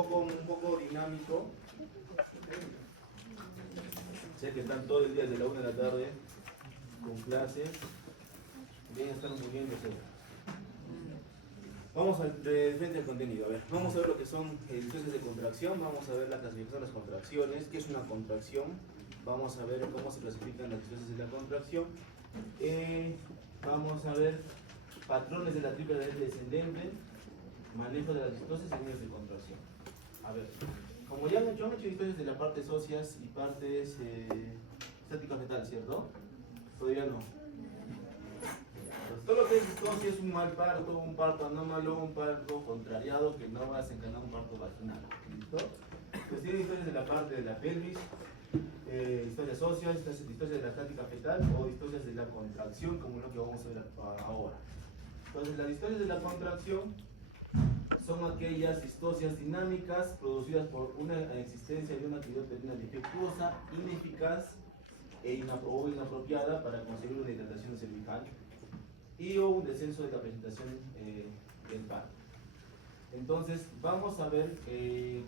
un poco dinámico. Sé que están todo el día desde la 1 de la tarde con clases. Bien, están muriéndose. Vamos de frente al contenido. A ver, vamos a ver lo que son distosis de contracción. Vamos a ver la clasificación de las contracciones. ¿Qué es una contracción? Vamos a ver cómo se clasifican las distosis de la contracción. Vamos a ver patrones de la triple raíz descendente, manejo de las distosis en líneas de contracción. A ver, como ya han hecho distosis de la parte óseas y partes estática fetal, ¿cierto? Todavía no. Pues todo lo que es distosis es un mal parto, un parto anómalo, un parto contrariado que no va a desencadenar un parto vaginal. ¿Listo? Pues tiene distosis de la parte de la pelvis, distocias óseas, distocias de la estática fetal o distocias de la contracción, como lo que vamos a ver ahora. Entonces, las distocias de la contracción son aquellas distocias dinámicas producidas por una existencia de una actividad uterina defectuosa, ineficaz o inapropiada para conseguir una dilatación cervical y o un descenso de la presentación del parto. Entonces, vamos a ver,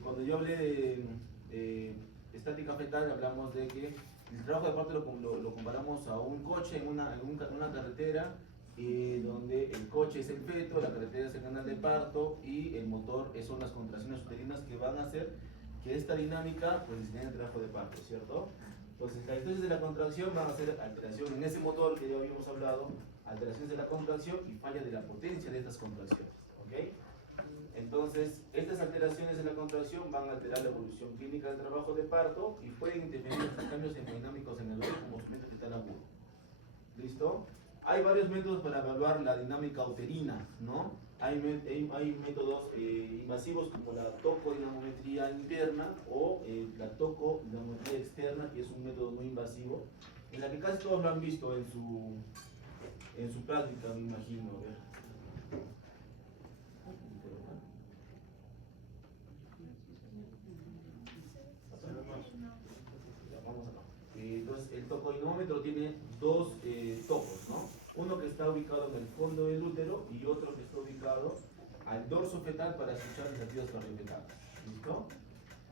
cuando yo hablé de estática fetal, hablamos de que el trabajo de parto lo comparamos a un coche en una carretera, donde el coche es el feto, la carretera es el canal de parto y el motor son las contracciones uterinas que van a hacer que esta dinámica pues disminuya el trabajo de parto, ¿cierto? Entonces, las distosis de la contracción van a ser alteración en ese motor que ya habíamos hablado, alteraciones de la contracción y falla de la potencia de estas contracciones, ¿ok? Entonces, estas alteraciones de la contracción van a alterar la evolución clínica del trabajo de parto y pueden interferir en los cambios hemodinámicos en el bebé como sufrimiento fetal agudo. ¿Listo? Hay varios métodos para evaluar la dinámica uterina, ¿no? Hay métodos invasivos como la tocodinamometría interna o la tocodinamometría externa, que es un método muy invasivo, en la que casi todos lo han visto en su práctica, me imagino. A ver. Entonces, el tocodinamómetro tiene dos tocos, ¿no? Uno que está ubicado en el fondo del útero y otro que está ubicado al dorso fetal para escuchar los latidos cardiofetales. ¿Listo?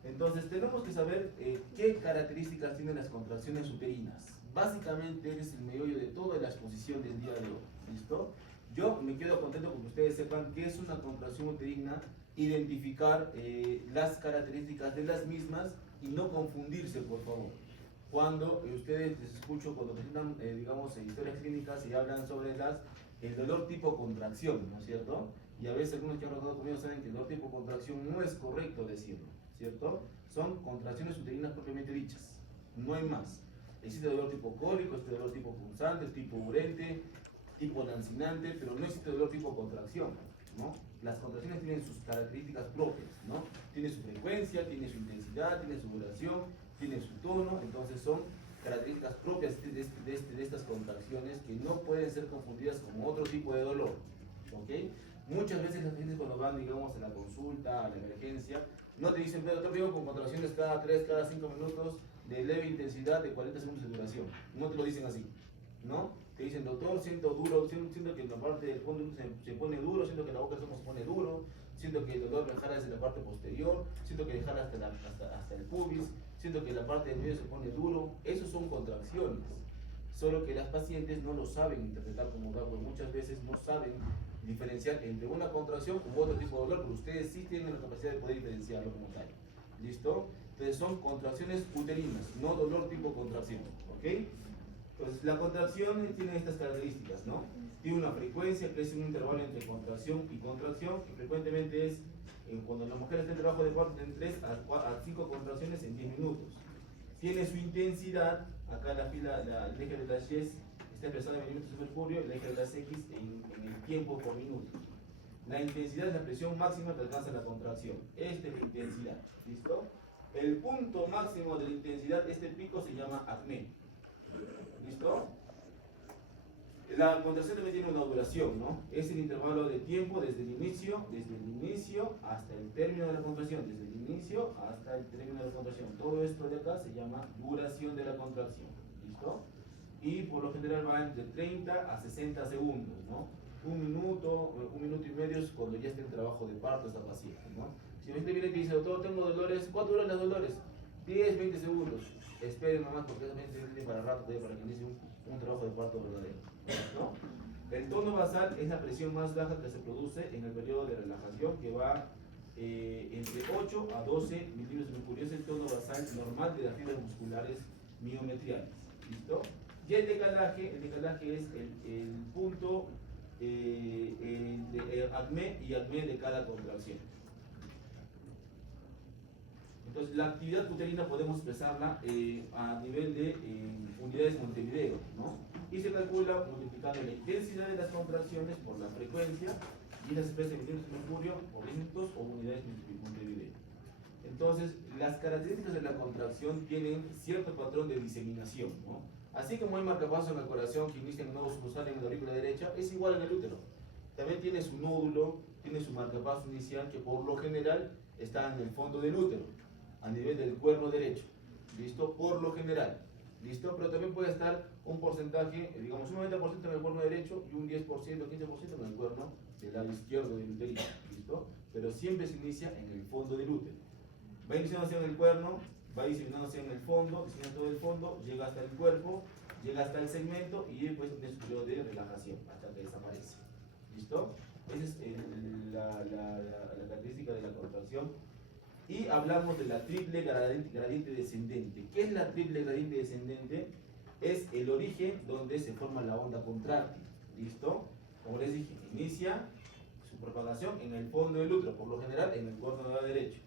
Entonces, tenemos que saber qué características tienen las contracciones uterinas. Básicamente, ese es el meollo de toda la exposición del día de hoy. ¿Listo? Yo me quedo contento con que ustedes sepan qué es una contracción uterina, identificar las características de las mismas y no confundirse, por favor. Cuando ustedes les escucho, cuando presentan, digamos, historias clínicas y hablan sobre el dolor tipo contracción, ¿no es cierto? Y a veces algunos que han tratado conmigo saben que el dolor tipo contracción no es correcto decirlo, ¿cierto? Son contracciones uterinas propiamente dichas, no hay más. Existe dolor tipo cólico, existe dolor tipo punzante, tipo urente, tipo lancinante, pero no existe dolor tipo contracción, ¿no? Las contracciones tienen sus características propias, ¿no? Tiene su frecuencia, tiene su intensidad, tiene su duración, tiene su tono, entonces son características propias de estas contracciones que no pueden ser confundidas con otro tipo de dolor, ¿ok? Muchas veces las pacientes cuando van, digamos, a la consulta, a la emergencia, no te dicen, pero te vengo con contracciones cada 3, cada 5 minutos de leve intensidad de 40 segundos de duración. No te lo dicen así, ¿no? Te dicen, doctor, siento duro, siento que la parte del fondo se pone duro, siento que la boca se pone duro, siento que el dolor me jala desde la parte posterior, siento que me jala hasta el pubis, siento que la parte del medio se pone duro. Esos son contracciones, solo que las pacientes no lo saben interpretar como tal, porque muchas veces no saben diferenciar entre una contracción u otro tipo de dolor, pero ustedes sí tienen la capacidad de poder diferenciarlo como tal. ¿Listo? Entonces son contracciones uterinas, no dolor tipo contracción, ¿ok? Entonces la contracción tiene estas características, ¿no? Tiene una frecuencia que es un intervalo entre contracción y contracción, que frecuentemente es cuando la mujer está en trabajo de parto en 3 a 5 contracciones en 10 minutos. Tiene su intensidad, acá el eje de las Y está expresado en milímetros de mercurio, el eje de las X en el tiempo por minuto. La intensidad es la presión máxima que alcanza la contracción. Esta es la intensidad, ¿listo? El punto máximo de la intensidad, este pico se llama acné. ¿Listo? La contracción también tiene una duración, ¿no? Es el intervalo de tiempo desde el inicio hasta el término de la contracción, desde el inicio hasta el término de la contracción. Todo esto de acá se llama duración de la contracción, ¿listo? Y por lo general va entre 30 a 60 segundos, ¿no? Un minuto y medio es cuando ya está en trabajo de parto esta paciente, ¿no? Si el paciente viene y te dice, doctor, tengo dolores, ¿cuánto duran los dolores? 10, 20 segundos. Esperen nomás porque esa gente tiene para rato para que inicie un trabajo de parto verdadero, ¿no? El tono basal es la presión más baja que se produce en el periodo de relajación, que va entre 8 a 12 milímetros de mercurio. Es el tono basal normal de las fibras musculares miometriales. ¿Listo? Y el decalaje es el punto de acme y acme de cada contracción. Entonces, la actividad uterina podemos expresarla a nivel de unidades Montevideo, ¿no? Y se calcula multiplicando la intensidad de las contracciones por la frecuencia y las expresa en milímetros de mercurio por minutos o unidades Montevideo. Entonces, las características de la contracción tienen cierto patrón de diseminación, ¿no? Así como hay marcapasos en el corazón que inician un nodo submuscular en la aurícula derecha, es igual en el útero. También tiene su nódulo, tiene su marcapaso inicial que por lo general está en el fondo del útero, a nivel del cuerno derecho. ¿Listo? Por lo general. ¿Listo? Pero también puede estar un porcentaje, digamos un 90% en el cuerno derecho y un 10%, 15% en el cuerno del lado izquierdo del uterino. ¿Listo? Pero siempre se inicia en el fondo del útero. Va iniciándose en el cuerno, va diseminándose en el fondo, diseminando todo el fondo, llega hasta el cuerpo, llega hasta el segmento y después tiene su periodo de relajación hasta que desaparece. ¿Listo? Esa es la característica de la contracción. Y hablamos de la triple gradiente descendente. ¿Qué es la triple gradiente descendente? Es el origen donde se forma la onda contráctil. ¿Listo? Como les dije, inicia su propagación en el fondo del útero, por lo general en el cuerno del lado derecho.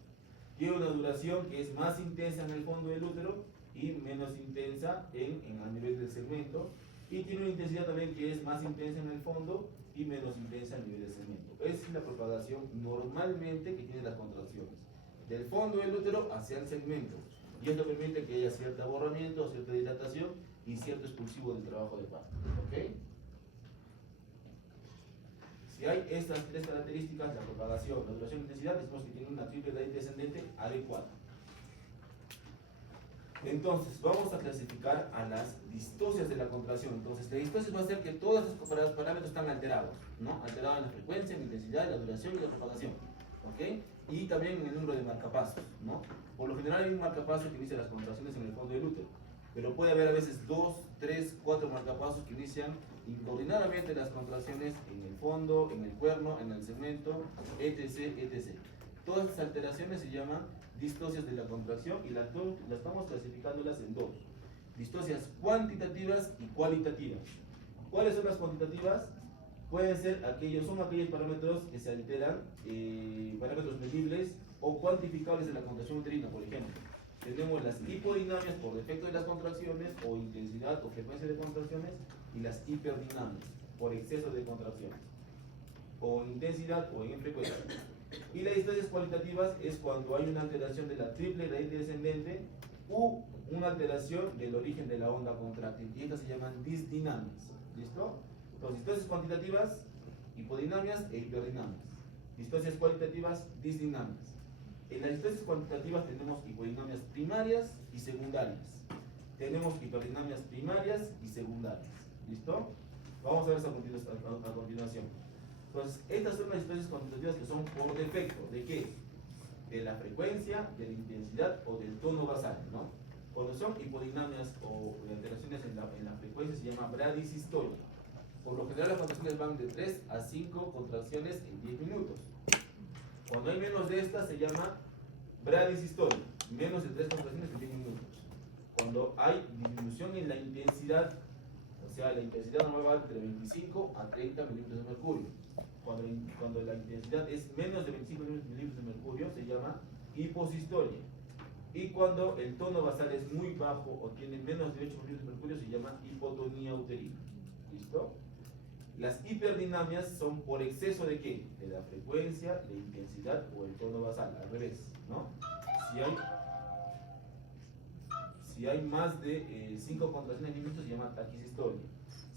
Tiene una duración que es más intensa en el fondo del útero y menos intensa a nivel del segmento. Y tiene una intensidad también que es más intensa en el fondo y menos intensa a nivel del segmento. Esa es la propagación normalmente que tienen las contracciones, del fondo del útero hacia el segmento. Y esto permite que haya cierto aborramiento, cierta dilatación y cierto expulsivo del trabajo de parto. ¿Ok? Si hay estas tres características, la propagación, la duración y la intensidad, decimos que tiene una triple gradiente descendente adecuada. Entonces, vamos a clasificar a las distocias de la contracción. Entonces, la distosis va a ser que todos estos parámetros están alterados, ¿no? Alterados en la frecuencia, en la intensidad, la duración y la propagación. ¿Ok? Y también en el número de marcapasos, ¿no? Por lo general hay un marcapaso que inicia las contracciones en el fondo del útero, pero puede haber a veces 2, 3, 4 marcapasos que inician incoordinadamente las contracciones en el fondo, en el cuerno, en el segmento, etc, etc. Todas estas alteraciones se llaman distocias de la contracción y las estamos clasificándolas en dos: distocias cuantitativas y cualitativas. ¿Cuáles son las cuantitativas? Pueden ser son aquellos parámetros que se alteran, parámetros medibles o cuantificables de la contracción uterina. Por ejemplo, tenemos las hipodinamias por defecto de las contracciones o intensidad o frecuencia de contracciones, y las hiperdinamias por exceso de contracciones o intensidad o en frecuencia. Y las distancias cualitativas es cuando hay una alteración de la triple gradiente descendente u una alteración del origen de la onda contráctil, y estas se llaman disdinamias. ¿Listo? Entonces, distancias cuantitativas, hipodinamias e hiperdinamias. Distancias cualitativas, disdinamias. En las distancias cuantitativas tenemos hipodinamias primarias y secundarias. Tenemos hiperdinamias primarias y secundarias. ¿Listo? Vamos a ver eso a continuación. Entonces, estas son las distancias cuantitativas que son por defecto. ¿De qué? De la frecuencia, de la intensidad o del tono basal, ¿no? Cuando son hipodinamias o alteraciones en la frecuencia se llama bradisistolia. Por lo general las contracciones van de 3 a 5 contracciones en 10 minutos. Cuando hay menos de estas se llama bradisistolia, menos de 3 contracciones en 10 minutos. Cuando hay disminución en la intensidad, o sea, la intensidad normal va entre 25 a 30 milímetros de mercurio. Cuando la intensidad es menos de 25 milímetros de mercurio se llama hiposistolia. Y cuando el tono basal es muy bajo o tiene menos de 8 milímetros de mercurio se llama hipotonía uterina. ¿Listo? Las hiperdinamias son por exceso de ¿qué? De la frecuencia, la intensidad o el tono basal, al revés, ¿no? Si hay más de 5 contracciones en minutos se llama taquisistolia.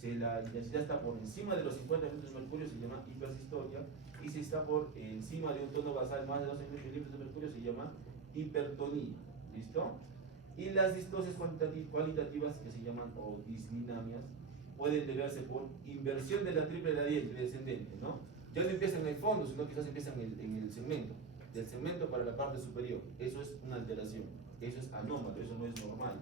Si la intensidad está por encima de los 50 milímetros de mercurio se llama hipersistolia. Y si está por encima de un tono basal más de 12 milímetros de mercurio se llama hipertonía. ¿Listo? Y las distocias cualitativas, que se llaman o disdinamias, pueden deberse por inversión de la triple gradiente descendente, ¿no? Ya no empieza en el fondo, sino quizás empieza en el segmento. del segmento para la parte superior. Eso es una alteración, eso es anómalo, eso no es normal.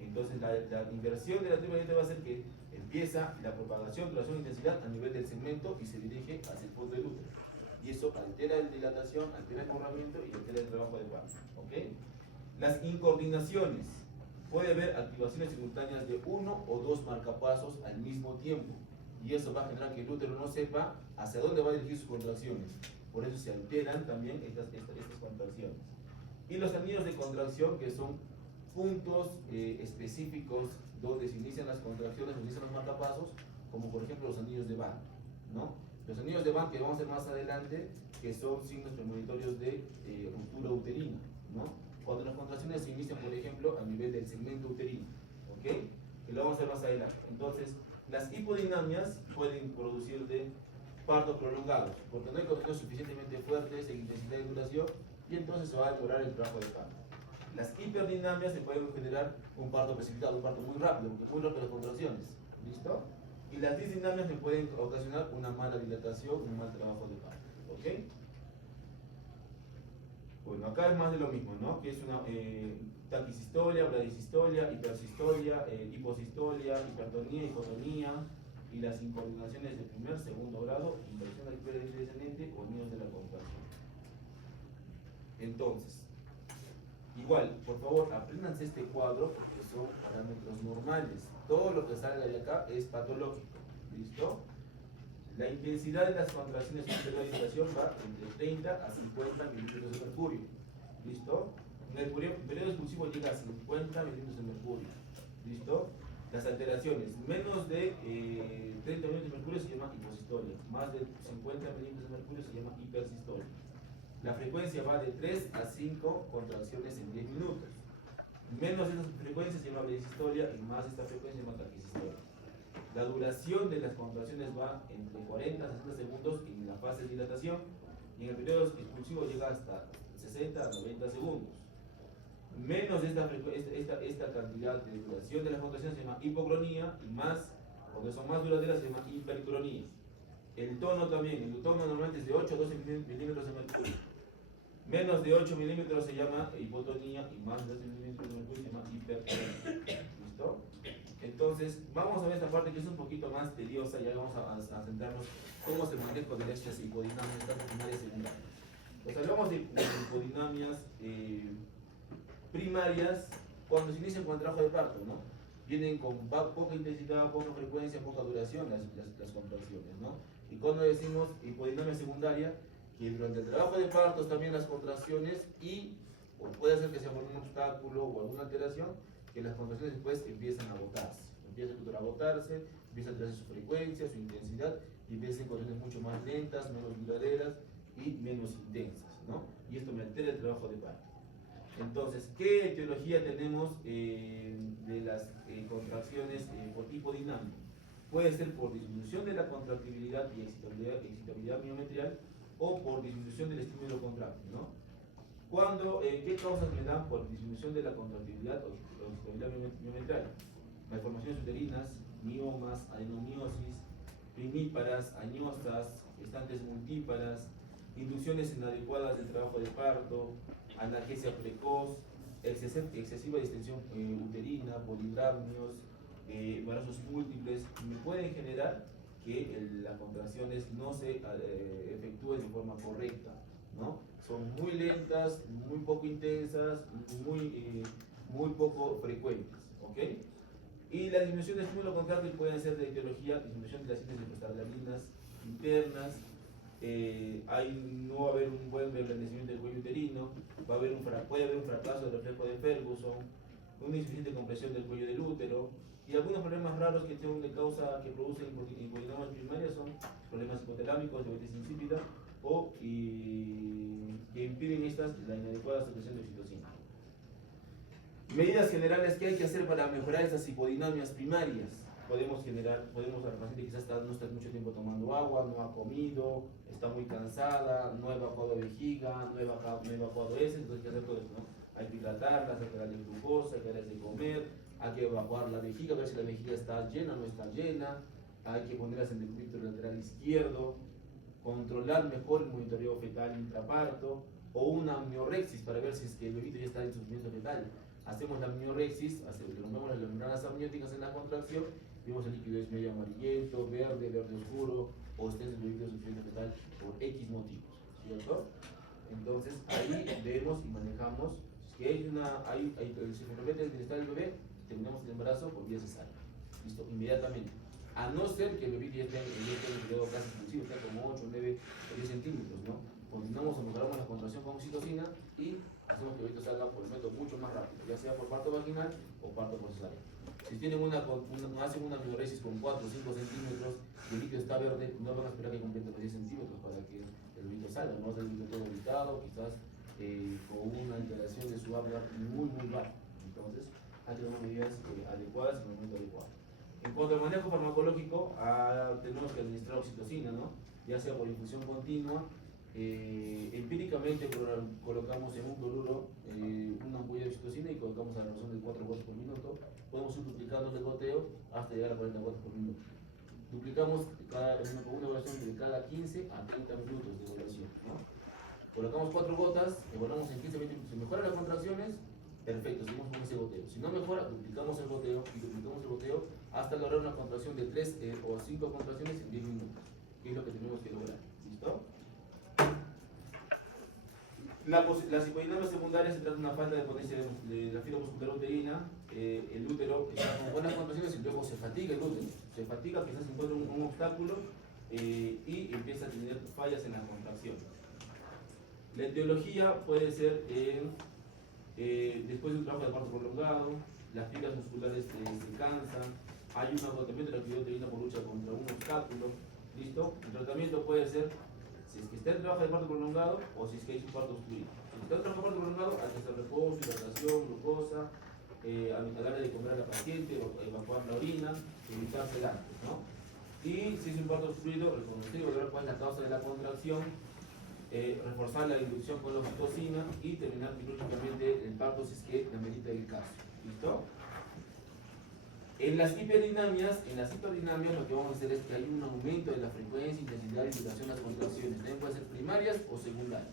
Entonces la inversión de la tripa dilatada va a hacer que empieza la propagación, duración e intensidad a nivel del segmento y se dirige hacia el fondo del útero. Y eso altera la dilatación, altera el corrimiento y altera el trabajo de parto. ¿Okay? Las incoordinaciones. Puede haber activaciones simultáneas de uno o dos marcapasos al mismo tiempo. Y eso va a generar que el útero no sepa hacia dónde va a dirigir sus contracciones. Por eso se alteran también estas contracciones. Y los anillos de contracción, que son puntos específicos donde se inician las contracciones, se inician los marcapasos, como por ejemplo los anillos de Van, ¿no? Los anillos de Van que vamos a ver más adelante, que son signos premonitorios de ruptura uterina, ¿no? Cuando las contracciones se inician, por ejemplo, a nivel del segmento uterino, ¿ok? Que lo vamos a ver más adelante. Entonces, las hipodinamias pueden producir de partos prolongados, porque no hay contracciones suficientemente fuertes en intensidad y duración, y entonces se va a demorar el trabajo de parto. Las hiperdinamias se pueden generar un parto precipitado, un parto muy rápido, porque muy rápido las contracciones, ¿listo? Y las disdinamias me pueden ocasionar una mala dilatación, un mal trabajo de parto, ¿ok? Bueno, acá es más de lo mismo, ¿no? Que es una taquisistolia, bradisistolia, hipersistolia, hiposistolia, hipertonía, hipotonía, y las incoordinaciones de primer, segundo grado, inversión descendente o nidos de la contracción. Entonces, igual, por favor, apréndanse este cuadro porque son parámetros normales. Todo lo que salga de acá es patológico. ¿Listo? La intensidad de las contracciones en la dilatación va entre 30 a 50 milímetros de mercurio. ¿Listo? En el periodo expulsivo llega a 50 milímetros de mercurio. ¿Listo? Las alteraciones, menos de 30 milímetros de mercurio se llama hiposistolia. Más de 50 milímetros de mercurio se llama hipersistolia. La frecuencia va de 3 a 5 contracciones en 10 minutos. Menos de esta frecuencia se llama bradisistolia y más de esta frecuencia se llama taquisistolia. La duración de las contracciones va entre 40 a 60 segundos en la fase de dilatación y en el periodo expulsivo llega hasta 60 a 90 segundos. Menos de esta cantidad de duración de las contracciones se llama hipocronía y más, cuando son más duraderas, se llama hipercronía. El tono también, el tono normalmente es de 8 a 12 milímetros de mercurio. Menos de 8 milímetros se llama hipotonía y más de 12 milímetros de mercurio se llama hipertonía. ¿Listo? Entonces, vamos a ver esta parte que es un poquito más tediosa, ya vamos a centrarnos cómo se maneja de estas hipodinamias, tanto primarias y secundarias. Pues hablamos de hipodinamias primarias cuando se inicia con el trabajo de parto, ¿no? Vienen con poca intensidad, poca frecuencia, poca duración las contracciones, ¿no? Y cuando decimos hipodinamia secundaria, que durante el trabajo de parto también las contracciones o puede ser que sea por un obstáculo o alguna alteración, que las contracciones después empiezan a agotarse. Empieza el útero a agotarse, empieza a alterarse su frecuencia, su intensidad, y empiezan contracciones mucho más lentas, menos duraderas y menos intensas, ¿no? Y esto me altera el trabajo de parto. Entonces, ¿qué etiología tenemos de las contracciones por tipo dinámico? Puede ser por disminución de la contractibilidad y excitabilidad miometrial o por disminución del estímulo contráctil, ¿no? ¿Qué causas me dan por disminución de la contractibilidad o excitabilidad miometrial? Malformaciones uterinas, miomas, adenomiosis, primíparas, añosas, estantes multíparas, inducciones inadecuadas del trabajo de parto, analgesia precoz, excesiva distensión uterina, polidramnios, embarazos múltiples, me pueden generar que las contracciones no se efectúen de forma correcta, ¿no? Son muy lentas, muy poco intensas, muy poco frecuentes, ¿ok? Y la disminución del estímulo contráctil puede ser de etiología, disminución de las síntesis de prostaglandinas internas, no va a haber un buen reblandecimiento del cuello uterino, puede haber un fracaso del reflejo de Ferguson, una insuficiente compresión del cuello del útero, y algunos problemas raros que tienen de causa que producen hipodinamias primarias son problemas hipotelámicos, diabetes insípida que impiden la inadecuada secreción de oxitocina. Medidas generales que hay que hacer para mejorar esas hipodinamias primarias. Podemos al paciente quizás no está mucho tiempo tomando agua, no ha comido, está muy cansada, no ha evacuado vejiga, no ha evacuado heces, entonces hay que hacer todo eso, ¿no? Hay que hidratarlas, hay que darle glucosa, hay que darle de comer, hay que evacuar la vejiga, ver si la vejiga está llena o no está llena, hay que ponerlas en el decúbito lateral izquierdo, controlar mejor el monitoreo fetal intraparto, o una amniorexis para ver si es que el bebito ya está en sufrimiento fetal. Hacemos la amniorexis, rompemos las membranas amnióticas en la contracción, vemos el líquido es medio amarillento, verde, verde oscuro, o está en el bebito en sufrimiento fetal por X motivos, ¿cierto? Entonces ahí vemos y manejamos, si se compromete el bienestar del bebé, terminamos el embarazo por vía cesárea. ¿Listo? Inmediatamente. A no ser que el bebé ya esté en un periodo casi exclusivo, está como 8, 9 o 10 centímetros, ¿no? Continuamos o mejoramos la contracción con oxitocina y hacemos que el bebito salga por el método mucho más rápido, ya sea por parto vaginal o parto por cesárea. Si tienen hacen una amniorexis con 4 o 5 centímetros y el líquido está verde, no van a esperar que complete los 10 centímetros para que el bebito salga, no va a ser el bebito todo gritado, quizás con una alteración de su habla muy baja. Entonces, hay que tomar medidas adecuadas en el momento adecuado. En cuanto al manejo farmacológico, tenemos que administrar oxitocina, ¿no? Ya sea por infusión continua, empíricamente colocamos en un cloruro una ampolla de oxitocina y colocamos a la razón de 4 gotas por minuto. Podemos ir duplicando el goteo hasta llegar a 40 gotas por minuto. Duplicamos con una duración de cada 15 a 30 minutos de duración, ¿no? Colocamos 4 gotas, evaluamos en 15 20 minutos. Si mejoran las contracciones, perfecto, seguimos con ese goteo. Si no mejora, duplicamos el goteo y duplicamos el goteo hasta lograr una contracción de 3 o 5 contracciones en 10 minutos, que es lo que tenemos que lograr. ¿Listo? Las hipodinamias secundarias se trata de una falta de potencia de la fibra muscular uterina. El útero está con buenas contracciones y luego se fatiga el útero. Se fatiga, quizás se encuentra un obstáculo y empieza a tener fallas en la contracción. La etiología puede ser después de un trabajo de parto prolongado, las fibras musculares se cansan, hay un agotamiento de la actividad uterina por lucha contra un obstáculo. ¿Listo? El tratamiento puede ser si es que está en trabajo de parto prolongado o si es que hay un parto obstruido. Si está en trabajo de parto prolongado, hay que hacer reposo, hidratación, glucosa, a la hora de comer a la paciente, evacuar la orina, evitar sedantes, ¿no? Y si es un parto obstruido, reconocer y ver cuál es la causa de la contracción, reforzar la inducción con la oxitocina y terminar quirúrgicamente el parto si es que la medita el caso. ¿Listo? En las hiperdinamias lo que vamos a hacer es que hay un aumento de la frecuencia, intensidad y duración de las contracciones. También pueden ser primarias o secundarias.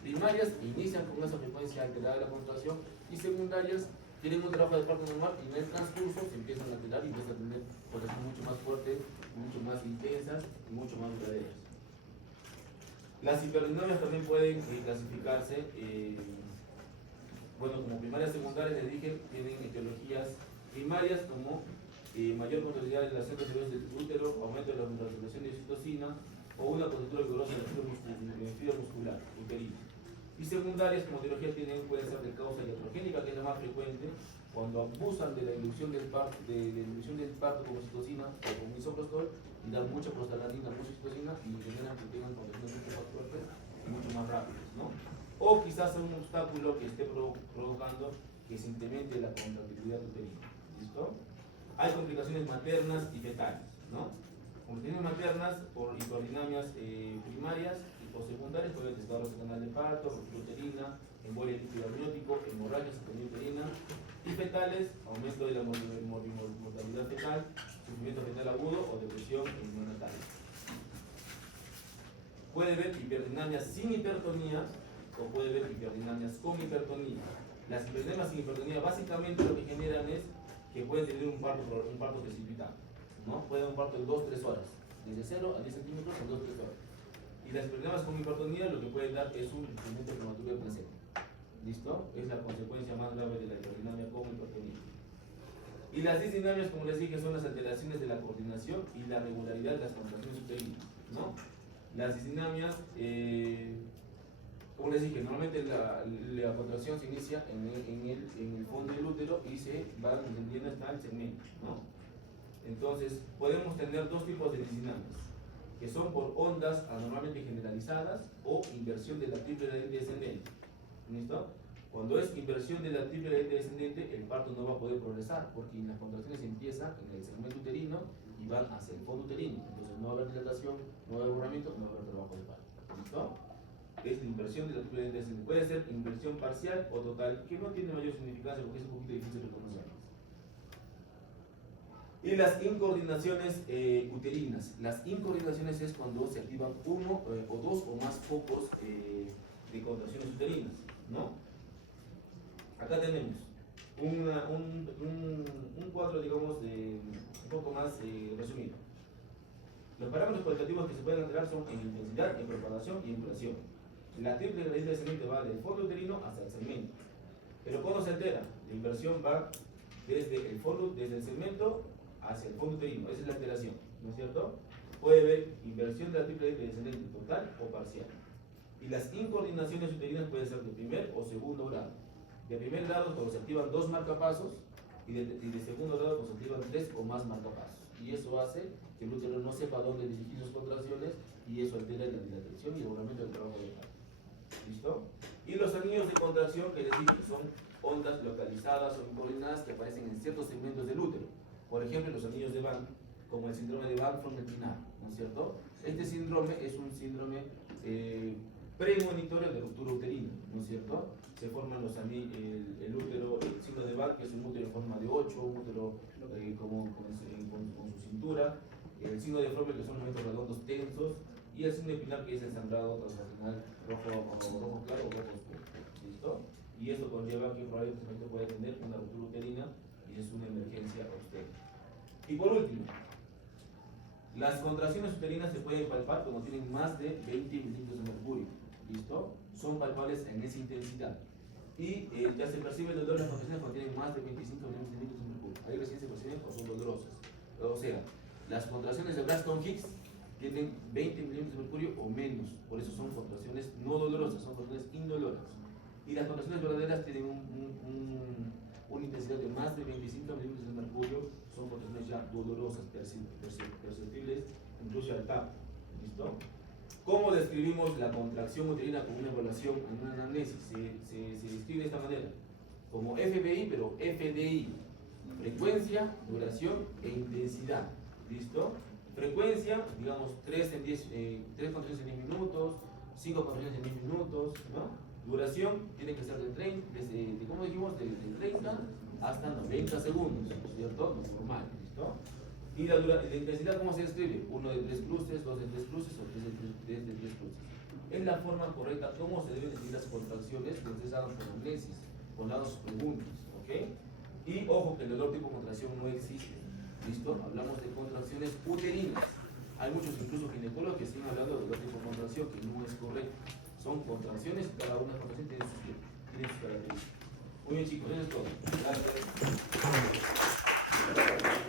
Primarias inician con esa frecuencia alterada de la contracción y secundarias tienen un trabajo de parto normal y en el transcurso se empiezan a alterar y empiezan a tener contracciones mucho más fuertes, mucho más intensas y mucho más duraderas. Las hiperdinamias también pueden clasificarse, como primarias y secundarias, les dije, tienen etiologías primarias como mayor contractilidad de las células del útero, aumento de la concentración de oxitocina o una contractura vigorosa de la fibra muscular uterina. Y secundarias como etiología pueden ser de causa iatrogénica, que es la más frecuente, cuando abusan de la inducción del parto, con oxitocina o con misoprostol y dan mucha prostaglandina, mucha oxitocina y generan que tengan contracciones mucho más fuertes y mucho más rápidas, ¿no? O quizás un obstáculo que esté provocando que se incremente la contractilidad uterina. ¿Listo? Hay complicaciones maternas y fetales, ¿no? Complicaciones maternas por hiperdinamias primarias y por secundarias pueden desgarros del canal de parto, ruptura uterina, embolia líquido amniótico, hemorragias uterina y fetales, aumento de la mortalidad fetal, sufrimiento fetal agudo o depresión neonatal. Puede haber hiperdinamias sin hipertonía o puede haber hiperdinamias con hipertonía. Las hiperdinamias sin hipertonía básicamente lo que generan es que pueden tener un parto precipitado, ¿no? Puede haber un parto de 2-3 horas, desde 0 a 10 centímetros en 2-3 horas. Y las hiperdinamias con hipertonía lo que pueden dar es un incremento prematuro de placenta. ¿Listo? Es la consecuencia más grave de la hiperdinamia con hipertonía. Y las disdinamias, como les dije, son las alteraciones de la coordinación y la regularidad de las contracciones uterinas, ¿no? Las disdinamias, como les dije, normalmente la contracción se inicia en el fondo del útero y se va descendiendo hasta el segmento, ¿no? Entonces, podemos tener dos tipos de disdinamias, que son por ondas anormalmente generalizadas o inversión de la triple lente descendente. ¿Listo? Cuando es inversión de la triple lente descendente, el parto no va a poder progresar porque las contracciones empiezan en el segmento uterino y van hacia el fondo uterino. Entonces, no va a haber dilatación, no va a haber borramiento, no va a haber trabajo de parto. ¿Listo? Es la inversión de la triple lente descendente. Puede ser inversión parcial o total, que no tiene mayor significancia porque es un poquito difícil de reconocer. Y las incoordinaciones uterinas. Las incoordinaciones es cuando se activan uno o dos o más focos de contracciones uterinas, ¿no? Acá tenemos un cuadro, digamos, un poco más resumido. Los parámetros cualitativos que se pueden alterar son en intensidad, en propagación y en duración. La triple raíz descendente va del fondo uterino hasta el segmento. Pero ¿cuándo se altera? La inversión va desde el segmento hacia el fondo uterino. Esa es la alteración, ¿no es cierto? Puede haber inversión de la triple raíz descendente total o parcial. Y las incoordinaciones uterinas pueden ser de primer o segundo grado. De primer grado cuando se activan 2 marcapasos y de segundo grado cuando se activan 3 o más marcapasos. Y eso hace que el útero no sepa dónde dirigir sus contracciones y eso altera la dilatación y el aumento del trabajo del parto. ¿Listo? Y los anillos de contracción, que les digo, son ondas localizadas o incoordinadas que aparecen en ciertos segmentos del útero. Por ejemplo, los anillos de Van, como el síndrome de Van Fromentinal, ¿no es cierto? Este síndrome es un síndrome premonitorio de ruptura uterina, ¿no es cierto? Se forman el útero, el signo de Van, que es un útero en forma de 8, un útero con su cintura, el signo de Frommel, que son momentos redondos tensos, y el signo de Pinar, que es el sangrado transvaginal rojo claro o rojo oscuro. ¿Listo? Y esto conlleva que probablemente puede tener una ruptura uterina y es una emergencia obstétrica. Y por último, las contracciones uterinas se pueden palpar cuando tienen más de 20 milímetros de mercurio. ¿Listo? Son palpables en esa intensidad. Y ya se percibe el dolor en las contracciones cuando tienen más de 25 milímetros de mercurio. Ahí recién se perciben o son dolorosas. O sea, las contracciones de Braxton Hicks tienen 20 milímetros de mercurio o menos. Por eso son contracciones no dolorosas, son contracciones indoloras. Y las contracciones verdaderas tienen una intensidad de más de 25 milímetros de mercurio, son contracciones ya dolorosas, perceptibles, incluso al tacto. ¿Listo? ¿Cómo describimos la contracción uterina con una evaluación en una anamnesis? Se describe de esta manera, como FBI, pero FDI, frecuencia, duración e intensidad. ¿Listo? Frecuencia, digamos, 3 contracciones en 10 minutos, 5 contracciones en 10 minutos, ¿no? Duración tiene que ser desde ¿cómo dijimos? Desde 30 hasta 90 segundos, ¿cierto? Normal, ¿listo? Y la intensidad, ¿cómo se describe? 1 de 3 cruces, 2 de 3 cruces o 3 de 3 cruces. Es la forma correcta cómo se deben decir las contracciones que ustedes hagan por anamnesis, con sus preguntas, ¿ok? Y ojo que el dolor tipo contracción no existe, ¿listo? Hablamos de contracciones uterinas. Hay muchos incluso ginecólogos que siguen hablando de dolor tipo contracción, que no es correcto. Son contracciones y cada una contracción tiene sus características. Muy bien chicos, eso es todo. Gracias.